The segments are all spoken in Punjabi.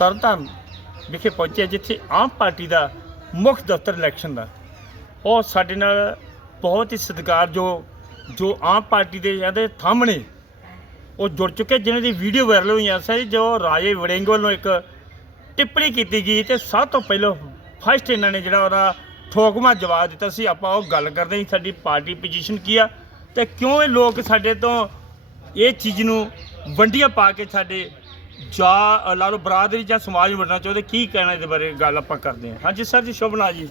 ਤਰਨਤਾਰਨ ਵਿਖੇ ਪਹੁੰਚੇ ਜਿੱਥੇ ਆਮ ਪਾਰਟੀ ਦਾ ਮੁੱਖ ਦਫ਼ਤਰ ਇਲੈਕਸ਼ਨ ਦਾ। ਉਹ ਸਾਡੇ ਨਾਲ ਬਹੁਤ ਹੀ ਸਤਿਕਾਰਯੋਗ ਜੋ ਆਮ ਪਾਰਟੀ ਦੇ ਇਹਦੇ ਸਾਹਮਣੇ ਉਹ ਜੁੜ ਚੁੱਕੇ ਜਿਨ੍ਹਾਂ ਦੀ ਵੀਡੀਓ ਵਾਇਰਲ ਹੋਈਆਂ ਸੀ ਜੋ ਰਾਜੇ ਵੜਿੰਗ ਵੱਲੋਂ ਇੱਕ ਟਿੱਪਣੀ ਕੀਤੀ ਗਈ ਤੇ ਸਭ ਤੋਂ ਪਹਿਲਾਂ ਫਸਟ ਇਹਨਾਂ ਨੇ ਜਿਹੜਾ ਉਹਦਾ ਠੋਕਮਾ ਜਵਾਬ ਦਿੱਤਾ ਸੀ, ਆਪਾਂ ਉਹ ਗੱਲ ਕਰਦੇ ਹਾਂ ਸਾਡੀ ਪਾਰਟੀ ਪੋਜੀਸ਼ਨ ਕੀ ਆ ਤੇ ਕਿਉਂ ਇਹ ਲੋਕ ਸਾਡੇ ਤੋਂ ਇਹ ਚੀਜ਼ ਨੂੰ ਵੰਡੀਆਂ ਪਾ ਕੇ ਸਾਡੇ ਜਾਂ ਲਾ ਲਓ ਬਰਾਦਰੀ ਜਾਂ ਸਮਾਜ ਨੂੰ ਵੰਡਣਾ ਚਾਹੁੰਦੇ, ਕੀ ਕਹਿਣਾ ਇਹਦੇ ਬਾਰੇ ਗੱਲ ਆਪਾਂ ਕਰਦੇ ਹਾਂ। ਹਾਂਜੀ ਸਰ ਜੀ ਸ਼ੁਭਨਾ ਜੀ।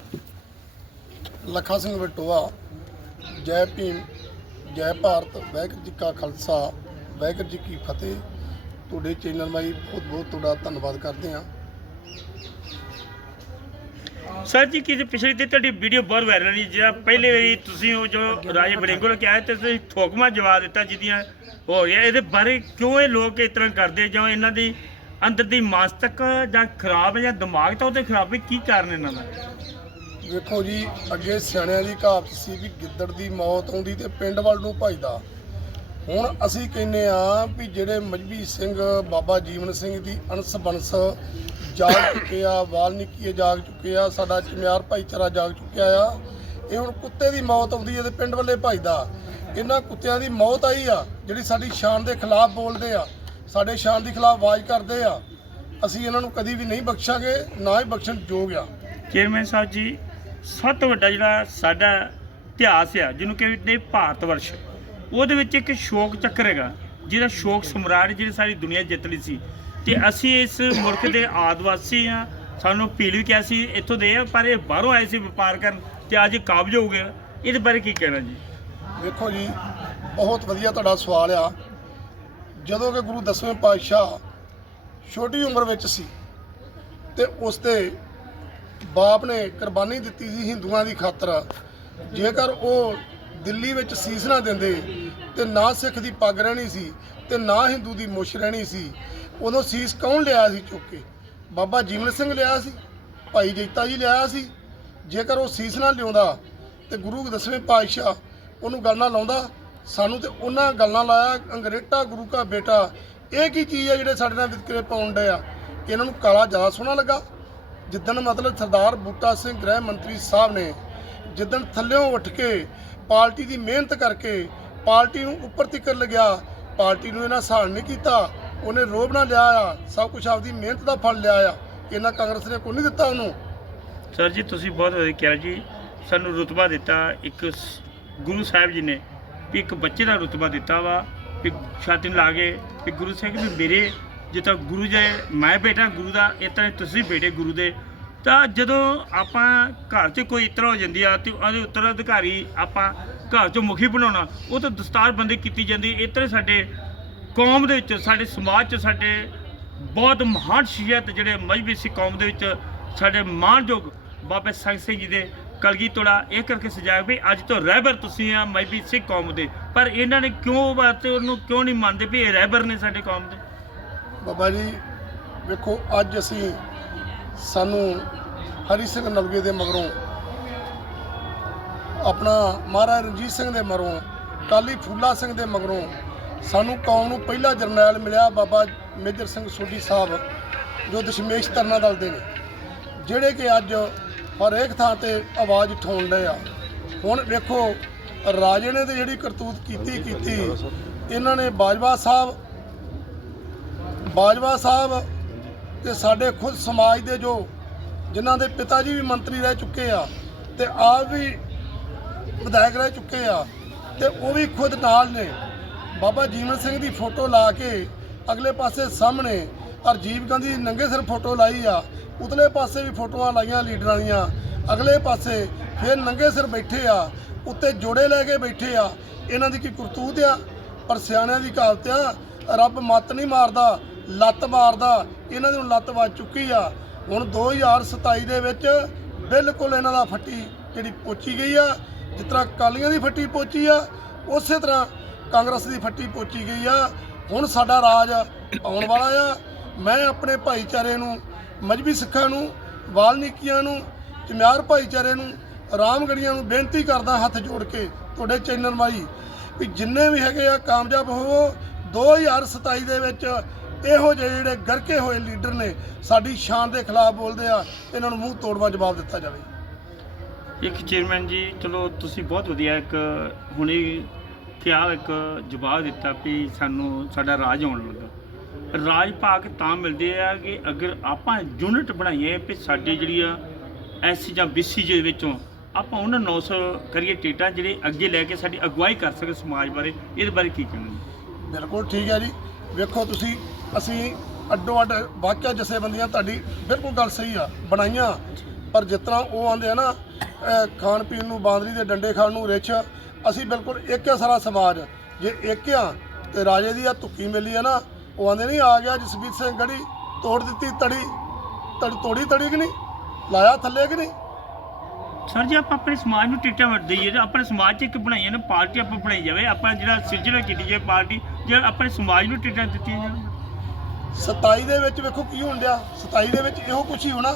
ਲੱਖਾ ਸਿੰਘ ਵਟੋਆ, ਜੈ ਭੀਮ, ਜੈ ਭਾਰਤ, ਵਾਹਿਗੁਰੂ ਜੀ ਕਾ ਖਾਲਸਾ, ਵਾਹਿਗੁਰੂ ਜੀ ਕੀ ਫਤਿਹ। ਤੁਹਾਡੇ ਚੈਨਲ ਮਾਈ ਬਹੁਤ ਬਹੁਤ ਤੁਹਾਡਾ ਧੰਨਵਾਦ ਕਰਦੇ ਹਾਂ। ਸਰ ਜੀ ਕੀ ਪਿਛਲੀ ਤੇ ਤੁਹਾਡੀ ਵੀਡੀਓ ਬਹੁਤ ਵਾਇਰਲ ਰਹੀ, ਜਿਹੜਾ ਪਹਿਲੇ ਵਾਰੀ ਤੁਸੀਂ ਉਹ ਜੋ ਰਾਜੇ ਵੜਿੰਗ ਕਿਹਾ ਤੇ ਤੁਸੀਂ ਠੋਕਮਾ ਜਵਾਬ ਦਿੱਤਾ ਜਿਹਦੀਆਂ ਹੋ ਗਿਆ ਇਹਦੇ ਬਾਰੇ ਕਿਉਂ ਇਹ ਲੋਕ ਇਸ ਤਰ੍ਹਾਂ ਕਰਦੇ ਜਾਂ ਇਹਨਾਂ ਦੀ ਅੰਦਰ ਦੀ ਮਾਨਸਿਕ ਜਾਂ ਖਰਾਬ ਹੈ ਜਾਂ ਦਿਮਾਗ ਤਾਂ ਉਹਦੇ ਖਰਾਬ ਹੈ ਕੀ ਕਾਰਨ ਇਹਨਾਂ ਦਾ? ਵੇਖੋ ਜੀ, ਅੱਗੇ ਸਿਆਣਿਆਂ ਦੀ ਕਹਾਵਤ ਸੀ ਵੀ ਗਿੱਦੜ ਦੀ ਮੌਤ ਆਉਂਦੀ ਤੇ ਪਿੰਡ ਵੱਲ ਨੂੰ ਭਜਦਾ। ਹੁਣ ਅਸੀਂ ਕਹਿੰਨੇ ਆ ਵੀ ਜਿਹੜੇ ਮਜਬੀ ਸਿੰਘ ਬਾਬਾ ਜੀਵਨ ਸਿੰਘ ਦੀ ਅਣਸ ਬਣਸ ਜਾਗ ਚੁੱਕੇ ਆ ਵਾਲਮੀਕੀ ਜਾਗ ਚੁੱਕੇ ਆ, ਸਾਡਾ ਚਮਿਆਰ ਭਾਈਚਾਰਾ ਜਾਗ ਚੁੱਕਿਆ ਆ। ਇਹ ਹੁਣ ਕੁੱਤੇ ਦੀ ਮੌਤ ਆਉਂਦੀ ਹੈ ਤੇ ਪਿੰਡ ਵੱਲੇ ਭਜਦਾ। ਇਹਨਾਂ ਕੁੱਤਿਆਂ ਦੀ ਮੌਤ ਆਈ ਆ, ਜਿਹੜੀ ਸਾਡੀ ਸ਼ਾਨ ਦੇ ਖਿਲਾਫ ਬੋਲਦੇ ਆ। ਸਾਡੇ ਸ਼ਾਨ ਦੇ ਖਿਲਾਫ ਆਵਾਜ਼ ਕਰਦੇ ਆ। ਅਸੀਂ ਇਹਨਾਂ ਨੂੰ ਕਦੀ ਵੀ ਨਹੀਂ ਬਖਸ਼ਾਂਗੇ, ਨਾ ਹੀ ਬਖਸ਼ਣ ਯੋਗ ਆ। ਚੇਅਰਮੈਨ ਸਾਹਿਬ ਜੀ, ਸਭ ਤੋਂ ਵੱਡਾ ਜਿਹੜਾ ਸਾਡਾ ਇਤਿਹਾਸ ਆ, ਜਿਹਨੂੰ ਕਹਿੰਦੇ ਭਾਰਤ ਵਰਸ਼। ਉਹਦੇ ਵਿੱਚ ਇੱਕ ਸ਼ੋਕ ਚੱਕਰ ਹੈਗਾ ਜਿਹਦਾ ਸ਼ੋਕ ਸਮਰਾਟ ਜਿਹੜੀ ਸਾਰੀ ਦੁਨੀਆ ਜਿੱਤ ਲਈ ਸੀ। ਤੇ ਅਸੀਂ ਇਸ ਮੁਲਕ ਦੇ ਆਦਿਵਾਸੀ ਆ ਸਾਨੂੰ ਅਪੀਲ ਵੀ ਕਿਹਾ ਸੀ ਇੱਥੋਂ ਦੇ ਆ, ਪਰ ਇਹ ਬਾਹਰੋਂ ਆਏ ਸੀ ਵਪਾਰ ਕਰਨ ਤੇ ਅੱਜ ਕਾਬਜ ਹੋ ਗਏ ਇਹਦੇ ਬਾਰੇ ਕੀ ਕਹਿਣਾ ਜੀ? ਵੇਖੋ ਜੀ ਬਹੁਤ ਵਧੀਆ ਤੁਹਾਡਾ ਸਵਾਲ ਆ। ਜਦੋਂ ਕਿ ਗੁਰੂ ਦਸਵੇਂ ਪਾਤਸ਼ਾਹ ਛੋਟੀ ਉਮਰ ਵਿੱਚ ਸੀ ਤੇ ਉਸ ਤੇ ਬਾਪ ਨੇ ਕੁਰਬਾਨੀ ਦਿੱਤੀ ਸੀ ਹਿੰਦੂਆਂ ਦੀ ਖਾਤਰ ਜੇਕਰ ਉਹ ਦਿੱਲੀ ਵਿੱਚ ਸੀਸ ਨਾ ਦਿੰਦੇ ਤੇ ਨਾ ਸਿੱਖ ਦੀ ਪੱਗ ਰਹਿਣੀ ਸੀ ਤੇ ਨਾ ਹਿੰਦੂ ਦੀ ਮੁੱਛ ਰਹਿਣੀ ਸੀ। ਉਦੋਂ ਸੀਸ ਕੌਣ ਲਿਆ ਸੀ ਚੁੱਕ ਕੇ? ਬਾਬਾ ਜੀਵਨ ਸਿੰਘ ਲਿਆ ਸੀ? ਭਾਈ ਜੈਤਾ ਜੀ ਲਿਆਇਆ ਸੀ? ਜੇਕਰ ਉਹ ਸੀਸ ਨਾ ਲਿਆਉਂਦਾ ਤੇ ਗੁਰੂ ਦਸਵੇਂ ਪਾਤਸ਼ਾਹ ਉਹਨੂੰ ਗੱਲ ਨਾਲ ਲਾਉਂਦਾ, ਸਾਨੂੰ ਤੇ ਉਹਨਾਂ ਗੱਲਾਂ ਲਾਇਆ, ਅੰਗਰੇਟਾ ਗੁਰੂ ਕਾ ਬੇਟਾ, ਇਹ ਕੀ ਚੀਜ਼ ਹੈ ਜਿਹੜੇ ਸਾਡੇ ਨਾਲ ਵਿਤਕਰੇ ਪਾਉਣ ਡੇ ਆ? ਇਹਨਾਂ ਨੂੰ ਕਾਲਾ ਜ਼ਿਆਦਾ ਸੋਹਣਾ ਲੱਗਾ। ਜਿੱਦਣ ਮਤਲਬ ਸਰਦਾਰ ਬੂਟਾ ਸਿੰਘ ਗ੍ਰਹਿ ਮੰਤਰੀ ਸਾਹਿਬ ਨੇ ਜਿੱਦਣ ਥੱਲਿਓਂ ਉੱਠ ਕੇ ਪਾਰਟੀ ਦੀ ਮਿਹਨਤ ਕਰਕੇ ਪਾਰਟੀ ਨੂੰ ਉੱਪਰ ਤਿੱਕਰ ਲਗਿਆ। ਪਾਰਟੀ ਨੂੰ ਇਹਨਾਂ ਸਹਾਲ ਨਹੀਂ ਕੀਤਾ। ਉਹਨੇ ਰੋਬ ਨਾ ਲਿਆ ਆ। ਸਭ ਕੁਝ ਆਪਦੀ ਮਿਹਨਤ ਦਾ ਫਲ ਲਿਆ ਆ। ਇਹਨਾਂ ਕਾਂਗਰਸ ਨੇ ਕੋਈ ਨਹੀਂ ਦਿੱਤਾ ਉਹਨੂੰ। ਸਰ ਜੀ, ਤੁਸੀਂ ਬਹੁਤ ਵਧੀਆ ਕਿਹਾ ਜੀ। ਸਾਨੂੰ ਰੁਤਬਾ ਦਿੱਤਾ। ਇੱਕ ਗੁਰੂ ਸਾਹਿਬ ਜੀ ਨੇ ਵੀ ਇੱਕ ਬੱਚੇ ਦਾ ਰੁਤਬਾ ਦਿੱਤਾ ਵਾ। ਵੀ ਛਾਤੀ ਨੂੰ ਲਾ ਕੇ ਵੀ ਗੁਰੂ ਸਾਹਿਬ ਵੀ ਮੇਰੇ ਜਿੱਦਾਂ ਗੁਰੂ ਜੀ ਮੈਂ ਬੇਟਾ ਗੁਰੂ ਦਾ। ਇਸ ਤਰ੍ਹਾਂ ਤੁਸੀਂ ਬੇਟੇ ਗੁਰੂ ਦੇ। ਤਾਂ ਜਦੋਂ ਆਪਾਂ ਘਰ 'ਚ ਕੋਈ ਇਤਰਾ ਹੋ ਜਾਂਦੀ ਆ, ਤੇ ਉਹਦੇ ਉੱਤਰਾਧਿਕਾਰੀ ਆਪਾਂ ਘਰ 'ਚੋਂ ਮੁਖੀ ਬਣਾਉਣਾ, ਉਹ ਤਾਂ ਦਸਤਾਰ ਬੰਦੀ ਕੀਤੀ ਜਾਂਦੀ। ਇਸ ਸਾਡੇ ਕੌਮ ਦੇ ਵਿੱਚ, ਸਾਡੇ ਸਮਾਜ 'ਚ ਸਾਡੇ ਬਹੁਤ ਮਹਾਨ ਸ਼ਖਸੀਅਤ ਜਿਹੜੇ ਮਜਬੀ ਸੀ ਕੌਮ ਦੇ ਵਿੱਚ ਸਾਡੇ ਮਾਣਯੋਗ ਬਾਬੇ ਸੰਗ ਸਿੰਘ ਜੀ ਦੇ ਕਲਗੀ ਤੋੜਾ ਇਹ ਕਰਕੇ ਸਜਾਇਆ ਵੀ ਅੱਜ ਤੋਂ ਰਹਿਬਰ ਤੁਸੀਂ ਆ ਮਜਬੀ ਸਿੱਖ ਕੌਮ ਦੇ। ਪਰ ਇਹਨਾਂ ਨੇ ਕਿਉਂ ਵਾਸਤੇ ਉਹਨੂੰ ਕਿਉਂ ਨਹੀਂ ਮੰਨਦੇ ਵੀ ਇਹ ਰਹਿਬਰ ਨੇ ਸਾਡੇ ਕੌਮ ਦੇ? ਬਾਬਾ ਜੀ, ਵੇਖੋ, ਅੱਜ ਅਸੀਂ ਸਾਨੂੰ ਹਰੀ ਸਿੰਘ ਨਲਵੇ ਦੇ ਮਗਰੋਂ ਆਪਣਾ ਮਹਾਰਾਜ ਰਣਜੀਤ ਸਿੰਘ ਦੇ ਮਗਰੋਂ, ਕਾਲੀ ਫੂਲਾ ਸਿੰਘ ਦੇ ਮਗਰੋਂ ਸਾਨੂੰ ਕੌਮ ਨੂੰ ਪਹਿਲਾ ਜਰਨੈਲ ਮਿਲਿਆ ਬਾਬਾ ਮੇਜਰ ਸਿੰਘ ਸੋਢੀ ਸਾਹਿਬ, ਜੋ ਦਸ਼ਮੇਸ਼ ਤਰਨਾ ਦਲ ਦੇ ਨੇ। ਜਿਹੜੇ ਕਿ ਅੱਜ ਹਰੇਕ ਥਾਂ ਤੇ ਆਵਾਜ਼ ਉਠਾਉਣ ਲਏ ਆ। ਹੁਣ ਵੇਖੋ, ਰਾਜੇ ਨੇ ਤੇ ਜਿਹੜੀ ਕਰਤੂਤ ਕੀਤੀ ਕੀਤੀ, ਇਹਨਾਂ ਨੇ ਬਾਜਵਾ ਸਾਹਿਬ ਬਾਜਵਾ ਸਾਹਿਬ ਤੇ ਸਾਡੇ ਖੁਦ ਸਮਾਜ ਦੇ ਜੋ ਜਿਨ੍ਹਾਂ ਦੇ ਪਿਤਾ ਜੀ ਵੀ ਮੰਤਰੀ ਰਹਿ ਚੁੱਕੇ ਆ ਤੇ ਆਪ ਵੀ ਵਿਧਾਇਕ ਰਹਿ ਚੁੱਕੇ ਆ ਤੇ ਉਹ ਵੀ ਖੁਦ ਨਾਲ ਨੇ। ਬਾਬਾ ਜੀਵਨ ਸਿੰਘ ਦੀ ਫੋਟੋ ਲਾ ਕੇ ਅਗਲੇ ਪਾਸੇ ਸਾਹਮਣੇ ਰਾਜੀਵ ਗਾਂਧੀ ਦੀ ਨੰਗੇ ਸਿਰ ਫੋਟੋ ਲਾਈ ਆ, ਉਤਲੇ ਪਾਸੇ ਵੀ ਫੋਟੋਆਂ ਲਾਈਆਂ ਲੀਡਰਾਂ ਦੀਆਂ, ਅਗਲੇ ਪਾਸੇ ਫਿਰ ਨੰਗੇ ਸਿਰ ਬੈਠੇ ਆ, ਉੱਤੇ ਜੋੜੇ ਲੈ ਕੇ ਬੈਠੇ ਆ। ਇਹਨਾਂ ਦੀ ਕੀ ਕਰਤੂਤ ਆ? ਪਰ ਸਿਆਣਿਆਂ ਦੀ ਕਹਾਵਤ ਆ। ਰੱਬ ਮੱਤ ਨਹੀਂ ਮਾਰਦਾ। ਲੱਤ ਮਾਰਦਾ, ਇਹਨਾਂ ਦੀ ਹੁਣ ਲੱਤ ਵੱਜ ਚੁੱਕੀ ਆ। ਹੁਣ 2027 ਦੇ ਵਿੱਚ ਬਿਲਕੁਲ ਇਹਨਾਂ ਦਾ ਫੱਟੀ ਜਿਹੜੀ ਪੋਚੀ ਗਈ ਆ, ਜਿਸ ਤਰ੍ਹਾਂ ਕਾਲੀਆਂ ਦੀ ਫੱਟੀ ਪੋਚੀ ਆ, ਉਸੇ ਤਰ੍ਹਾਂ ਕਾਂਗਰਸ ਦੀ ਫੱਟੀ ਪੋਚੀ ਗਈ ਆ। ਹੁਣ ਸਾਡਾ ਰਾਜ ਆਉਣ ਵਾਲਾ ਆ। ਮੈਂ ਆਪਣੇ ਭਾਈਚਾਰੇ ਨੂੰ, ਮਜਬੀ ਸਿੱਖਾਂ ਨੂੰ ਵਾਲਨੀਕੀਆਂ ਨੂੰ, ਚਮਿਆਰ ਭਾਈਚਾਰੇ ਨੂੰ ਰਾਮਗੜੀਆਂ ਨੂੰ ਬੇਨਤੀ ਕਰਦਾ ਹੱਥ ਜੋੜ ਕੇ ਤੁਹਾਡੇ ਚੈਨਲ ਮਾਈ, ਵੀ ਜਿੰਨੇ ਵੀ ਹੈਗੇ ਆ ਕਾਮਯਾਬ ਹੋਵੋ 2027 ਦੇ ਵਿੱਚ ਇਹੋ ਜਿਹੇ ਜਿਹੜੇ ਗਰਕੇ ਹੋਏ ਲੀਡਰ ਨੇ ਸਾਡੀ ਸ਼ਾਨ ਦੇ ਖਿਲਾਫ ਬੋਲਦੇ ਆ ਇਹਨਾਂ ਨੂੰ ਮੂੰਹ ਤੋੜਵਾ ਜਵਾਬ ਦਿੱਤਾ ਜਾਵੇ। ਇੱਕ ਚੇਅਰਮੈਨ ਜੀ ਚਲੋ ਤੁਸੀਂ ਬਹੁਤ ਵਧੀਆ ਇੱਕ ਹੁਣੇ ਕਿਹਾ ਇੱਕ ਜਵਾਬ ਦਿੱਤਾ ਵੀ ਸਾਨੂੰ ਸਾਡਾ ਰਾਜ ਆਉਣ ਲੱਗਾ। ਰਾਜ ਭਾਗ ਤਾਂ ਮਿਲਦੇ ਆ ਕਿ ਅਗਰ ਆਪਾਂ ਯੂਨਿਟ ਬਣਾਈਏ ਵੀ ਸਾਡੇ ਜਿਹੜੀਆਂ ਐਸਸੀ ਜਾਂ ਬੀਸੀ ਦੇ ਵਿੱਚੋਂ ਆਪਾਂ ਉਹਨਾਂ 900 ਕਰੀਏ ਟੀਟਾਂ ਜਿਹੜੇ ਅੱਗੇ ਲੈ ਕੇ ਸਾਡੀ ਅਗਵਾਈ ਕਰ ਸਕੇ ਸਮਾਜ ਬਾਰੇ ਇਹਦੇ ਬਾਰੇ ਕੀ ਕਹਿਣਾ? ਬਿਲਕੁਲ ਠੀਕ ਹੈ ਜੀ। ਵੇਖੋ ਤੁਸੀਂ ਅਸੀਂ ਅੱਡੋ ਅੱਡ ਵਾਕਿਆ ਜਥੇਬੰਦੀਆਂ ਤੁਹਾਡੀ ਬਿਲਕੁਲ ਗੱਲ ਸਹੀ ਆ, ਬਣਾਈਆਂ। ਪਰ ਜਿਸ ਤਰ੍ਹਾਂ ਉਹ ਆਂਦੇ ਆ ਨਾ ਖਾਣ ਪੀਣ ਨੂੰ ਬਾਂਦਰੀ ਦੇ ਡੰਡੇ ਖਾਣ ਨੂੰ ਰਿਛ, ਅਸੀਂ ਬਿਲਕੁਲ ਇੱਕ ਆ ਸਾਰਾ ਸਮਾਜ, ਜੇ ਇੱਕ ਆ ਤੇ ਰਾਜੇ ਦੀ ਆ ਤੁੱਕੀ ਮਿਲੀ ਆ ਨਾ, ਉਹ ਆਂਦੇ ਨਹੀਂ, ਆ ਗਿਆ ਜਸਵੀਰ ਸਿੰਘ ਗੜੀ, ਤੋੜ ਦਿੱਤੀ ਤੜੀ, ਤੜ ਤੋੜੀ ਤੜੀ ਕਿ ਨਹੀਂ? ਲਾਇਆ ਥੱਲੇ ਕਿ ਨਹੀਂ? ਸਰ ਜੀ, ਆਪਾਂ ਆਪਣੇ ਸਮਾਜ ਨੂੰ ਟਿੱਟਾ ਵੜ ਦਈਏ ਤੇ ਆਪਣੇ ਸਮਾਜ 'ਚ ਇੱਕ ਬਣਾਈਏ ਨਾ, ਪਾਰਟੀ ਆਪਾਂ ਬਣਾਈ ਜਾਵੇ, ਆਪਾਂ ਜਿਹੜਾ ਸਿਰਜਣਾ ਕੀਤੀ ਜਾਵੇ ਪਾਰਟੀ, ਜਿਹੜਾ ਆਪਣੇ ਸਮਾਜ ਨੂੰ ਟਿੱਟਾ ਦਿੱਤੀਆਂ ਜਾਣ 27 ਦੇ ਵਿੱਚ ਵੇਖੋ ਕੀ ਹੋਣ ਡਿਆ। 27 ਦੇ ਵਿੱਚ ਇਹੋ ਕੁਝ ਹੀ ਹੋਣਾ।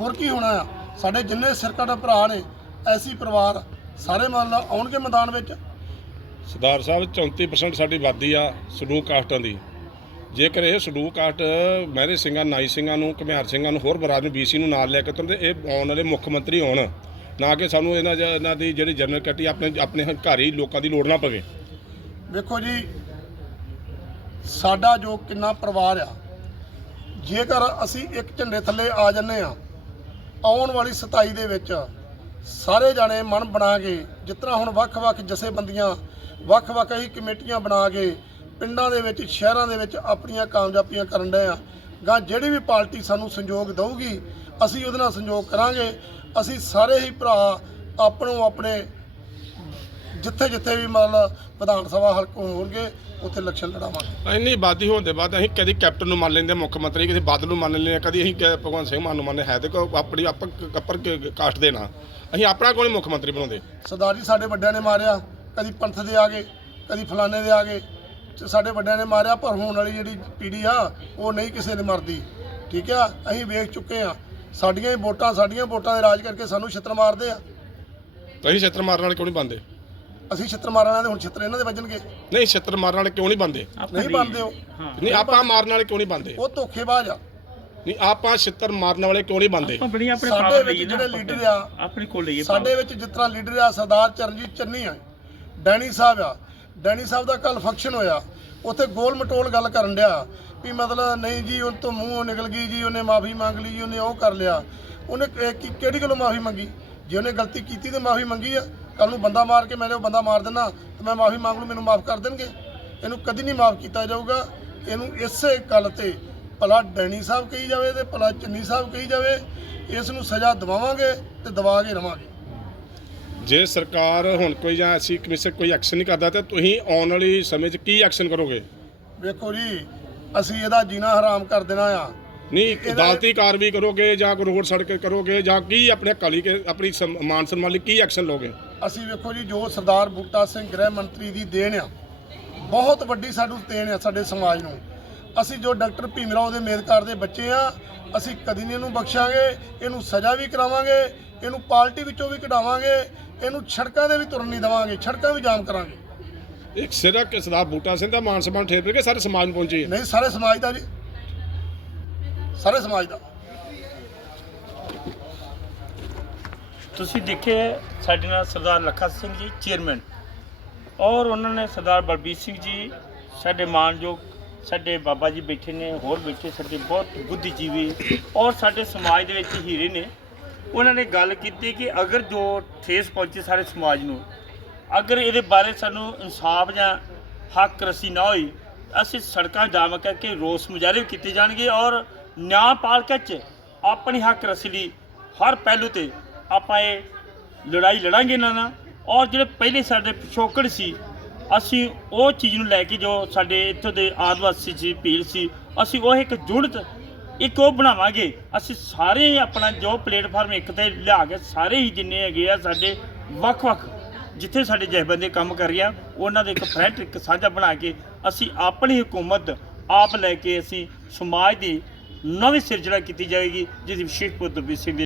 ਹੋਰ ਕੀ ਹੋਣਾ ਆ? ਸਾਡੇ ਜਿੰਨੇ ਸਿਰਕਟ ਭਰਾ ਨੇ ਐਸੀ ਪਰਿਵਾਰ ਸਾਰੇ ਮੰਨ ਲਾ ਆਉਣਗੇ ਮੈਦਾਨ ਵਿੱਚ। ਸਰਦਾਰ ਸਾਹਿਬ 34% ਸਾਡੀ ਆਬਾਦੀ ਆ ਸ਼ਡਿਊਲ ਕਾਸਟਾਂ ਦੀ। ਜੇਕਰ ਇਹ ਸ਼ਡਿਊਲ ਕਾਸਟ ਮਹਿਰੇ ਸਿੰਘਾਂ ਨਾਈ ਸਿੰਘਾਂ ਨੂੰ ਘੁਮਿਆਰ ਸਿੰਘਾਂ ਨੂੰ ਹੋਰ ਬਰਾਦਰ ਨੂੰ ਬੀਸੀ ਨੂੰ ਨਾਲ ਲੈ ਕੇ ਤੁਰਦੇ ਇਹ ਆਉਣ ਵਾਲੇ ਮੁੱਖ ਮੰਤਰੀ ਹੋਣ। ਨਾ ਕਿ ਸਾਨੂੰ ਇਹਨਾਂ ਦੀ ਜਿਹੜੀ ਜਨਰਲ ਕੈਟੀ ਆਪਣੇ ਆਪਣੇ ਘਰ ਹੀ ਲੋਕਾਂ ਦੀ ਲੋੜ ਨਾ ਪਵੇ। ਵੇਖੋ ਜੀ ਸਾਡਾ ਜੋ ਕਿੰਨਾ ਪਰਿਵਾਰ ਆ, ਜੇਕਰ ਅਸੀਂ ਇੱਕ ਝੰਡੇ ਥੱਲੇ ਆ ਜੰਨੇ ਆ ਆਉਣ ਵਾਲੀ 27 ਦੇ ਵਿੱਚ ਸਾਰੇ ਜਾਣੇ ਮਨ ਬਣਾ ਕੇ, ਜਿਸ ਤਰ੍ਹਾਂ ਹੁਣ ਵੱਖ-ਵੱਖ ਜਥੇਬੰਦੀਆਂ, ਵੱਖ-ਵੱਖ ਹੀ ਕਮੇਟੀਆਂ ਬਣਾ ਕੇ ਪਿੰਡਾਂ ਦੇ ਵਿੱਚ, ਸ਼ਹਿਰਾਂ ਦੇ ਵਿੱਚ ਆਪਣੀਆਂ ਕਾਮਯਾਬੀਆਂ ਕਰਨ ਡਏ ਆ ਗਾਂ ਜਿਹੜੀ ਵੀ ਪਾਰਟੀ ਸਾਨੂੰ ਸੰਯੋਗ ਦੇਊਗੀ, ਅਸੀਂ ਉਹਦੇ ਨਾਲ ਸੰਯੋਗ ਕਰਾਂਗੇ। ਅਸੀਂ ਸਾਰੇ ਹੀ ਭਰਾ ਆਪਣੋ ਆਪਣੇ ਜਿੱਥੇ ਜਿੱਥੇ ਵੀ ਮਤਲਬ ਵਿਧਾਨ ਸਭਾ ਹਲਕੇ ਹੋਣਗੇ ਉੱਥੇ ਇਲੈਕਸ਼ਨ ਲੜਾਵਾਂਗੇ। ਇੰਨੀ ਆਬਾਦੀ ਹੋਣ ਦੇ ਬਾਅਦ ਅਸੀਂ ਕਦੀ ਕੈਪਟਨ ਨੂੰ ਮੰਨ ਲੈਂਦੇ ਮੁੱਖ ਮੰਤਰੀ ਕਿਸੇ ਬਾਦਲ ਨੂੰ ਮੰਨ ਲੈਂਦੇ ਹਾਂ, ਕਦੀ ਅਸੀਂ ਕ- ਭਗਵੰਤ ਸਿੰਘ ਮਾਨ ਨੂੰ ਮੰਨਦੇ ਹੈ। ਤੇ ਕੋਈ ਆਪਣੀ ਆਪਾਂ ਕੱਪਰ ਕਾਸਟ ਦੇ ਨਾ ਅਸੀਂ ਆਪਣਾ ਕੋਈ ਮੁੱਖ ਮੰਤਰੀ ਬਣਾਉਂਦੇ? ਸਰਦਾਰ ਜੀ ਸਾਡੇ ਵੱਡਿਆਂ ਨੇ ਮਾਰਿਆ ਕਦੀ ਪੰਥ ਦੇ ਆ ਗਏ ਕਦੀ ਫਲਾਣੇ ਦੇ ਆ ਗਏ। ਤੇ ਸਾਡੇ ਵੱਡਿਆਂ ਨੇ ਮਾਰਿਆ ਪਰ ਹੋਣ ਵਾਲੀ ਜਿਹੜੀ ਪੀੜ੍ਹੀ ਆ ਉਹ ਨਹੀਂ ਕਿਸੇ ਨੇ ਮਰਦੀ। ਠੀਕ ਆ? ਅਸੀਂ ਵੇਖ ਚੁੱਕੇ ਆ। ਸਾਡੀਆਂ ਹੀ ਵੋਟਾਂ ਸਾਡੀਆਂ ਵੋਟਾਂ ਦੇ ਰਾਜ ਕਰਕੇ ਸਾਨੂੰ ਛਿੱਤਰ ਮਾਰਦੇ ਆ। ਤੁਸੀਂ ਛਿੱਤਰ ਮਾਰਨ ਵਾਲੇ ਕਿਉਂ ਨਹੀਂ ਬੰਦੇ ਅਸੀਂ ਛਿੱਤਰ ਮਾਰਨ ਵਾਲੇ ਹੁਣ ਛਿੱਤਰ ਇਹਨਾਂ ਦੇ ਵੱਜਣਗੇ। ਨਹੀਂ ਛਿੱਤਰ ਮਾਰਨ ਵਾਲੇ ਕਿਉਂ ਨਹੀਂ ਬੰਦੇ ਨਹੀਂ ਉਹ। ਹਾਂ। ਨਹੀਂ ਆਪਾਂ ਮਾਰਨ ਵਾਲੇ ਕਿਉਂ ਨਹੀਂ ਬੰਦੇ ਉਹ ਧੋਖੇਬਾਜ਼ ਆ। ਨਹੀਂ ਆਪਾਂ ਛਿੱਤਰ ਮਾਰਨ ਵਾਲੇ ਕਿਉਂ ਨਹੀਂ ਬੰਦੇ ਆਪਾਂ ਬੜੀ ਆਪਣੇ ਸਾਡੇ ਵਿੱਚ ਜਿਹੜੇ ਲੀਡਰ ਆ, ਆਪਣੇ ਕੋਲ ਲਈਏ ਸਾਡੇ ਵਿੱਚ ਜਿਸ ਤਰ੍ਹਾਂ ਲੀਡਰ ਆ ਸਰਦਾਰ ਚਰਨਜੀਤ ਚੰਨੀ ਆ ਡੈਣੀ ਸਾਹਿਬ ਆ। ਡੈਣੀ ਸਾਹਿਬ ਦਾ ਕੱਲ ਫੰਕਸ਼ਨ ਹੋਇਆ। ਉੱਥੇ ਗੋਲ ਮਟੋਲ ਗੱਲ ਕਰਨ ਡਿਆ ਵੀ ਮਤਲਬ ਨਹੀਂ ਜੀ ਉਹ ਤੋਂ ਮੂੰਹੋਂ ਨਿਕਲ ਗਈ ਜੀ ਉਹਨੇ ਮਾਫੀ ਮੰਗ ਲਈ ਜੀ ਉਹਨੇ ਉਹ ਕਰ ਲਿਆ। ਉਹਨੇ ਕਿਹੜੀ ਗੱਲੋਂ ਮਾਫੀ ਮੰਗੀ? ਜੇ ਉਹਨੇ ਗਲਤੀ ਕੀਤੀ ਤੇ ਮਾਫੀ ਮੰਗੀ ਆ। ਕੱਲ ਨੂੰ ਬੰਦਾ ਮਾਰ ਕੇ ਮੈਂ ਉਹ ਬੰਦਾ ਮਾਰ ਦੇਣਾ ਤੇ ਮੈਂ ਮਾਫੀ ਮੰਗ ਲੂ ਮੈਨੂੰ ਮਾਫ ਕਰ ਦੇਣਗੇ। ਇਹਨੂੰ ਕਦੀ ਨਹੀਂ ਮਾਫ ਕੀਤਾ ਜਾਊਗਾ। ਇਹਨੂੰ ਇਸੇ ਗੱਲ ਤੇ ਭਲਾ ਡੈਣੀ ਸਾਹਿਬ ਕਹੀ ਜਾਵੇ ਤੇ ਭਲਾ ਚੰਨੀ ਸਾਹਿਬ ਕਹੀ ਜਾਵੇ ਇਸ ਨੂੰ ਸਜ਼ਾ ਦਿਵਾਵਾਂਗੇ ਤੇ ਦਵਾ ਕੇ ਰਵਾਂਗੇ। ਜੇ ਸਰਕਾਰ ਹੁਣ ਕੋਈ ਜਾਂ ਐਸੀ ਕਮਿਸ਼ਨ ਕੋਈ ਐਕਸ਼ਨ ਨਹੀਂ ਕਰਦਾ ਤੇ ਤੁਸੀਂ ਆਉਣ ਵਾਲੀ ਸਮੇਂ 'ਚ ਕੀ ਐਕਸ਼ਨ ਕਰੋਗੇ? ਵੇਖੋ ਜੀ ਅਸੀਂ ਇਹਦਾ ਜੀਣਾ ਹਰਾਮ ਕਰ ਦੇਣਾ ਆ। ਨਹੀਂ ਅਦਾਲਤੀ ਕਾਰਵਾਈ ਕਰੋਗੇ ਜਾਂ ਰੋਡ ਸੜਕ ਕਰੋਗੇ ਜਾਂ ਕੀ ਆਪਣੇ ਕਾਲੀ ਕੇ ਆਪਣੀ ਮਾਨ ਸਨਮਾਨ ਲਈ ਕੀ ਐਕਸ਼ਨ ਲਓਗੇ? ਅਸੀਂ ਵੇਖੋ ਜੀ ਜੋ ਸਰਦਾਰ ਬੂਟਾ ਸਿੰਘ ਗ੍ਰਹਿ ਮੰਤਰੀ ਦੀ ਦੇਣ ਆ ਬਹੁਤ ਵੱਡੀ ਸਾਨੂੰ ਦੇਣ ਆ ਸਾਡੇ ਸਮਾਜ ਨੂੰ। ਅਸੀਂ ਜੋ ਡਾਕਟਰ ਭੀਮਰਾਓ ਦੇ ਮੇਦਕਾਰ ਦੇ ਬੱਚੇ ਆ ਅਸੀਂ ਕਦੀ ਨਹੀਂ ਇਹਨੂੰ ਬਖਸ਼ਾਂਗੇ ਇਹਨੂੰ ਸਜ਼ਾ ਵੀ ਕਰਾਵਾਂਗੇ ਇਹਨੂੰ ਪਾਰਟੀ ਵਿੱਚੋਂ ਵੀ ਕਢਾਵਾਂਗੇ ਇਹਨੂੰ ਸੜਕਾਂ ਦੇ ਵੀ ਤੁਰਨ ਨਹੀਂ ਦੇਵਾਂਗੇ ਸੜਕਾਂ ਵੀ ਜਾਮ ਕਰਾਂਗੇ। ਇੱਕ ਸਿਰਫ ਸਰਦਾਰ ਬੂਟਾ ਸਿੰਘ ਦਾ ਮਾਨ ਸਨਮਾਨ ਠੇਰ ਕੇ ਸਾਰੇ ਸਮਾਜ ਨੂੰ ਪਹੁੰਚੇ ਨਹੀਂ ਸਾਰੇ ਸਮਾਜ ਦਾ ਜੀ। ਸਾਰੇ ਸਮਾਜ ਦਾ। ਤੁਸੀਂ ਦੇਖੇ ਸਾਡੇ ਨਾਲ ਸਰਦਾਰ ਲੱਖਾ ਸਿੰਘ ਜੀ ਚੇਅਰਮੈਨ ਔਰ ਉਹਨਾਂ ਨੇ ਸਰਦਾਰ ਬਲਬੀਰ ਸਿੰਘ ਜੀ, ਸਾਡੇ ਮਾਨਯੋਗ, ਸਾਡੇ ਬਾਬਾ ਜੀ ਬੈਠੇ ਨੇ, ਹੋਰ ਬੈਠੇ, ਸਾਡੇ ਬਹੁਤ ਬੁੱਧੀਜੀਵੀ ਔਰ ਸਾਡੇ ਸਮਾਜ ਦੇ ਵਿੱਚ ਹੀਰੇ ਨੇ। ਉਹਨਾਂ ਨੇ ਗੱਲ ਕੀਤੀ ਕਿ ਅਗਰ ਜੋ ਠੇਸ ਪਹੁੰਚੀ ਸਾਰੇ ਸਮਾਜ ਨੂੰ, ਅਗਰ ਇਹਦੇ ਬਾਰੇ ਸਾਨੂੰ ਇਨਸਾਫ ਜਾਂ ਹੱਕ ਰਸੀ ਨਾ ਹੋਈ, ਅਸੀਂ ਸੜਕਾਂ ਜਾਮ ਕਰਕੇ ਰੋਸ ਮੁਜ਼ਾਹਰੇ ਕੀਤੇ ਜਾਣਗੇ ਔਰ ਨਿਆਂ ਨਿਆਂਪਾਲਿਕਾ 'ਚ ਆਪਣੀ ਹੱਕ ਰਸੀ ਲਈ ਹਰ ਪਹਿਲੂ ਤੇ ਆਪਾਂ ਇਹ ਲੜਾਈ ਲੜਾਂਗੇ ਇਹਨਾਂ ਨਾਲ। ਔਰ ਜਿਹੜੇ ਪਹਿਲੇ ਸਾਡੇ ਪਿਛੋਕੜ ਸੀ, ਅਸੀਂ ਉਹ ਚੀਜ਼ ਨੂੰ ਲੈ ਕੇ ਜੋ ਸਾਡੇ ਇੱਥੋਂ ਦੇ ਆਦਿਵਾਸੀ ਸੀ, ਭੀਲ ਸੀ, ਅਸੀਂ ਉਹ ਇੱਕ ਜੁੜਤ, ਇੱਕ ਉਹ ਬਣਾਵਾਂਗੇ। ਅਸੀਂ ਸਾਰੇ ਹੀ ਆਪਣਾ ਜੋ ਪਲੇਟਫਾਰਮ ਇੱਕ ਤੇ ਲਿਆ ਕੇ ਸਾਰੇ ਹੀ ਜਿੰਨੇ ਹੈਗੇ ਆ ਸਾਡੇ ਵੱਖ-ਵੱਖ ਜਿੱਥੇ ਸਾਡੇ ਜਥੇਬੰਦੀ ਕੰਮ ਕਰ ਰਹੀਆਂ ਉਹਨਾਂ ਦੇ ਇੱਕ ਫਰੰਟ, ਇੱਕ ਸਾਂਝਾ ਬਣਾ ਕੇ ਅਸੀਂ ਆਪਣੀ ਹਕੂਮਤ ਆਪ ਲੈ ਕੇ ਅਸੀਂ ਸਮਾਜ ਦੀ ਨਵੀਂ ਸਿਰਜਣਾ ਕੀਤੀ ਜਾਏਗੀ, ਜਿਹਦੀ ਵਿਸ਼ੇਸ਼ ਪੁੱਤ ਵੀ ਸਿੰਘ